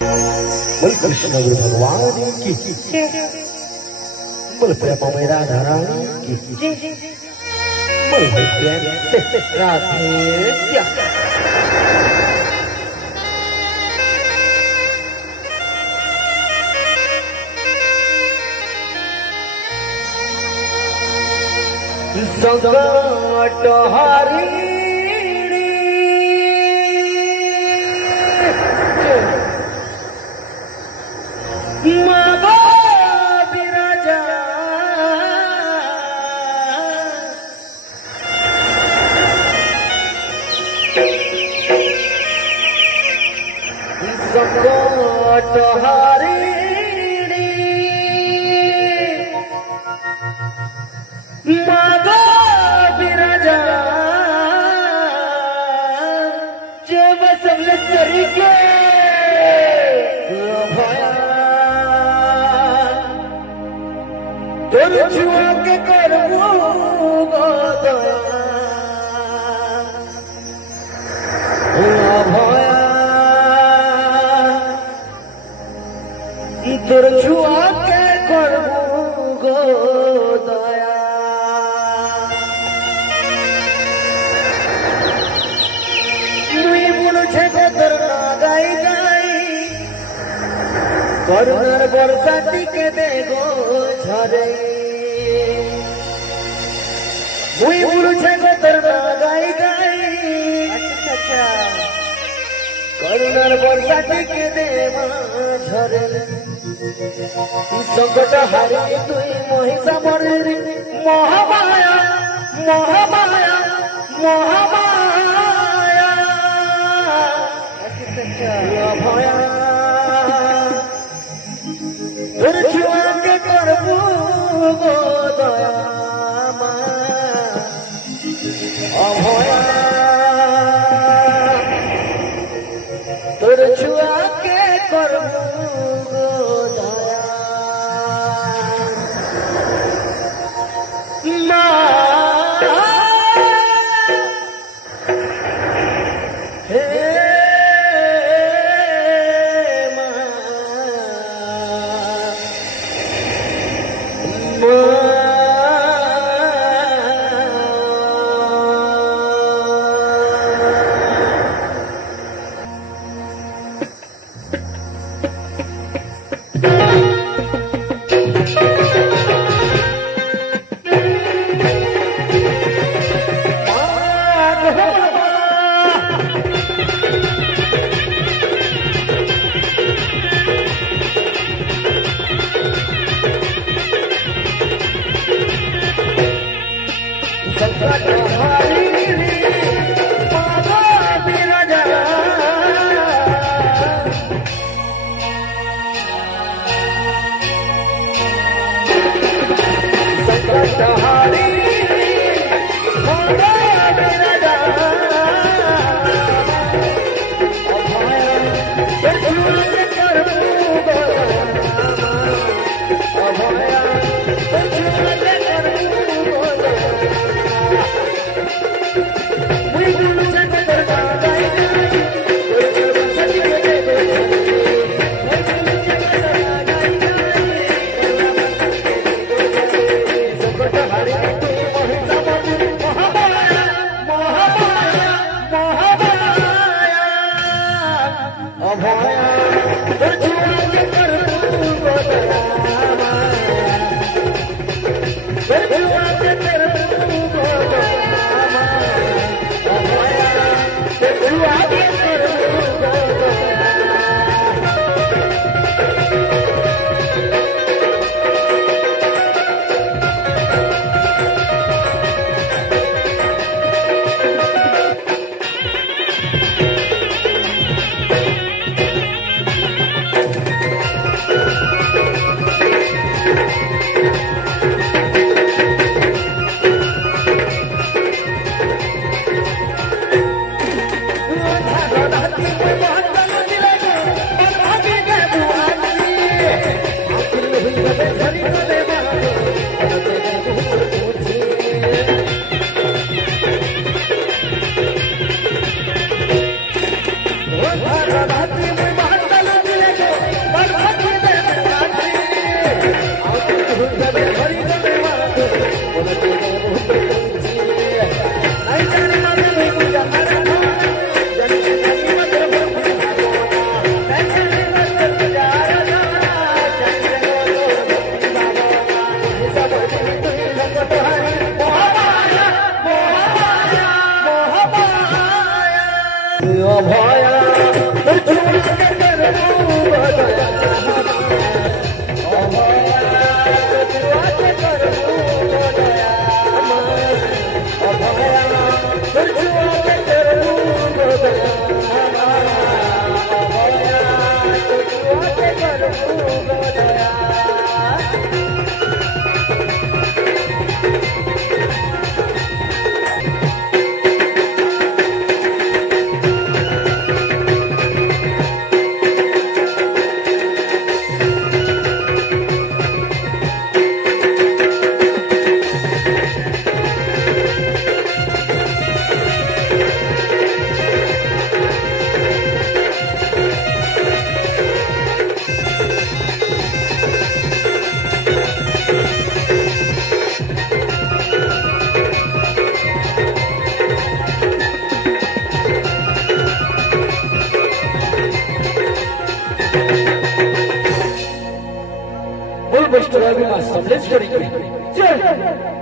बोल कृष्ण गुरु भगवान की बोल प्रेम मेरा नारायण की बोल प्रेम से राधे श्याम। संकट हारिणी मागो विराजा संकट हारिणी मागो विराजा जब सबले सरीके भया तोर छुआ के करबो गोदया भया तोर छुआ के करबो गोदया করুণার বর্ষা টিকে দেগো ঝরে মুই বুড়ছে গো তোর না গাই গাই করুণার বর্ষা টিকে দেবা ঝরে সংকট হারি তুই মহিষা মরে মহামায়া মহামায়া মহামায়া ভয়া তোর ছুয়াকে করবো গো দয়া অভয়া তোর ছুয়াকে করবো গো দয়া মা वाटे करू गया बोल बस तुला मी समजेच करी